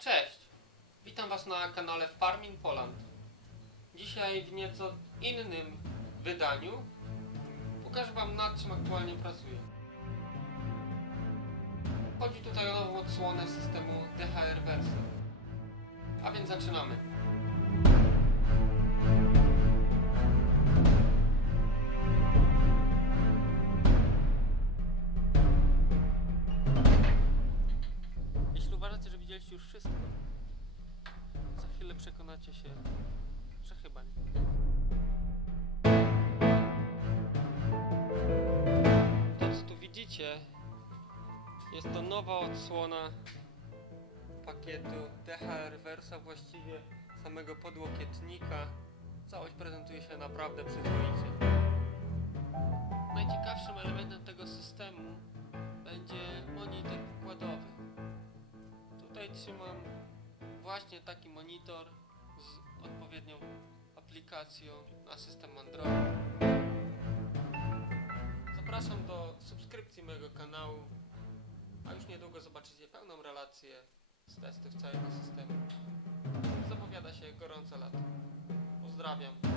Cześć! Witam Was na kanale Farming Poland. Dzisiaj w nieco innym wydaniu pokażę Wam nad czym aktualnie pracuję. Chodzi tutaj o nową odsłonę systemu DHR Versa. A więc zaczynamy. Widzieliście już wszystko, za chwilę przekonacie się, że chyba nie. To co tu widzicie, jest to nowa odsłona pakietu DHR Versa, właściwie samego podłokietnika. Całość prezentuje się naprawdę przyzwoicie. Najciekawszym elementem tego systemu Tutaj trzymam właśnie taki monitor z odpowiednią aplikacją na system Android. Zapraszam do subskrypcji mojego kanału, a już niedługo zobaczycie pełną relację z testów całego systemu. Zapowiada się gorące lato. Pozdrawiam.